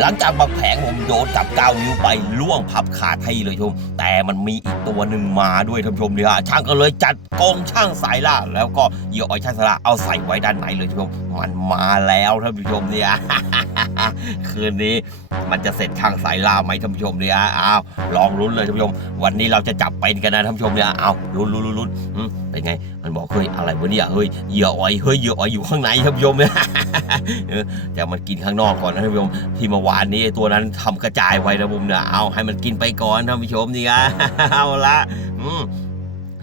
หลังจากบักแผงผมโดนจับเก้านิ้วไปล่วงพับขาดให้เลยชม แต่มันมีอีกตัวหนึ่งมาด้วยท่านชมเนี่ยช่างก็เลยจัดกองช่างสายล่า แล้วก็เหยื่ออ้อยช่างสล่าเอาใส่ไว้ด้านในเลยท่านชม มันมาแล้วท่านผู้ชมเนี่ยคืนนี้มันจะเสร็จช่างสายล่าไหมท่านผู้ชมเนี่ยอ้าวลองลุ้นเลยท่านผู้ชม วันนี้เราจะจับเป็นกันนะท่านผู้ชมเนี่ยอ้าวลุ้นลุ้นลุ้นเป็นไง มันบอกเฮ้ยอะไรวะเนี่ยเฮ้ยเหยื่ออ้อยเฮ้ยเหยื่ออ้อยอยู่ข้างในท่านผู้ชมเนี่ยแต่มันกินข้างนอกก่อนนะท่านผู้ชมที่มื่อวานนี้ตัวนั้นทำกระจายไว้นะผมเนี่ยเอาให้มันกินไปก่อนท่านผู้ชมนี่เอาละอืม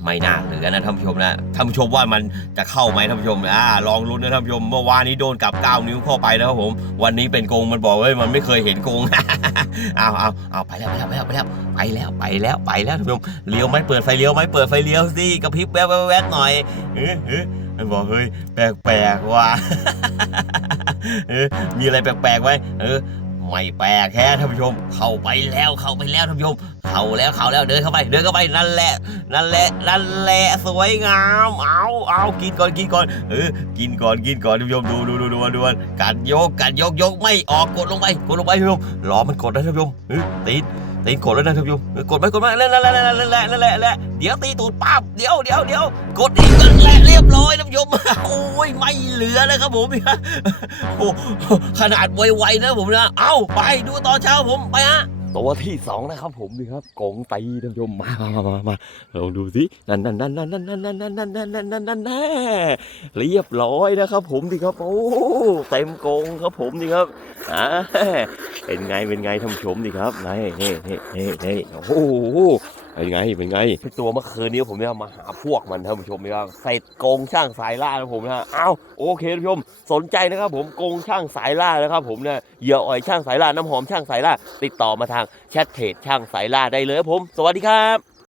ไม่น่าเหลือนะท่านผู้ชมนะท่านผู้ชมว่ามันจะเข้าไหมท่านผู้ชมอ่าลองลุ้นนะท่านผู้ชมเมื่อวานนี้โดนกับ 9 นิ้วเข้าไปนะครับผม วันนี้เป็นโกงมันบอกเฮ้ยมันไม่เคยเห็นโกงเอาเอาเอาไปแล้วไปแล้วไปแล้วไปแล้วไปแล้วไปแล้วท่านผู้ชมเลี้ยวไหมเปิดไฟเลี้ยวไหมเปิดไฟเลี้ยวสิกระพริบแวบแวบแวบหน่อยเออเออมันบอกเฮ้ยแปลกๆว่ะเออมีอะไรแปลกๆไหมเออ ไม่แปลกแค่ท่านผู้ชม เข้าไปแล้วเข้าไปแล้วท่านผู้ชม เข้าแล้วเข้าแล้วเดินเข้าไป เดินเข้าไปนั่นแหละ นั่นแหละนั่นแหละสวยงามเอาเอากินก่อนกินก่อนเออกินก่อนกินก่อนท่านผู้ชมดูดูดูดูดูกัดยกกัดยกยกไม่ออกกดลงไปกดลงไปท่านผู้ชมรอมันกดนะท่านผู้ชมตีน ตีนกดแล้วนะท่านผู้ชมกดไปกดไปเล่นแหละนั่นแหละนั่นแหละนั่นแหละนั่นแหละเดี๋ยวตีตูดปั๊บเดี๋ยวเดี๋ยวเดี๋ยวกดอีกนั่นแหละเรียบร้อยท่านผู้ชมโอ้ยไม่เหลือเลยครับผมโอ้ขนาดไวๆนะผมนะ เอ้าไปดูตอนเช้าผมไปฮะ ตัวที่สองนะครับผมนี่ครับกงตีท่านผู้ชมมามามามาลองดูสินั่นนั่นนั่นนั่นนั่นนั่นนั่นนั่นนั่นนั่นนั่นนั่นแน่เรียบร้อยนะครับผมดิครับโอ้เต็มกงครับผมดิครับอ่าเป็นไงเป็นไงท่านผู้ชมดิครับนี่นี่นี่นี่นี่โอ้โหเป็นไงเป็นไงตัวเมื่อคืนนี้ผมเนี่ยมาหาพวกมันท่านผู้ชมนี่ครับใส่กงช่างสายล่านะผมนะเอ้าโอเคท่านผู้ชมสนใจนะครับผมกงช่างสายล่านะครับผมเนี่ยเหยื่ออ่อยช่างสายล่าน้ำหอมช่างสายล่าติดต่อมาทางแชทเพจช่างสายล่าได้เลยครับผม สวัสดีครับ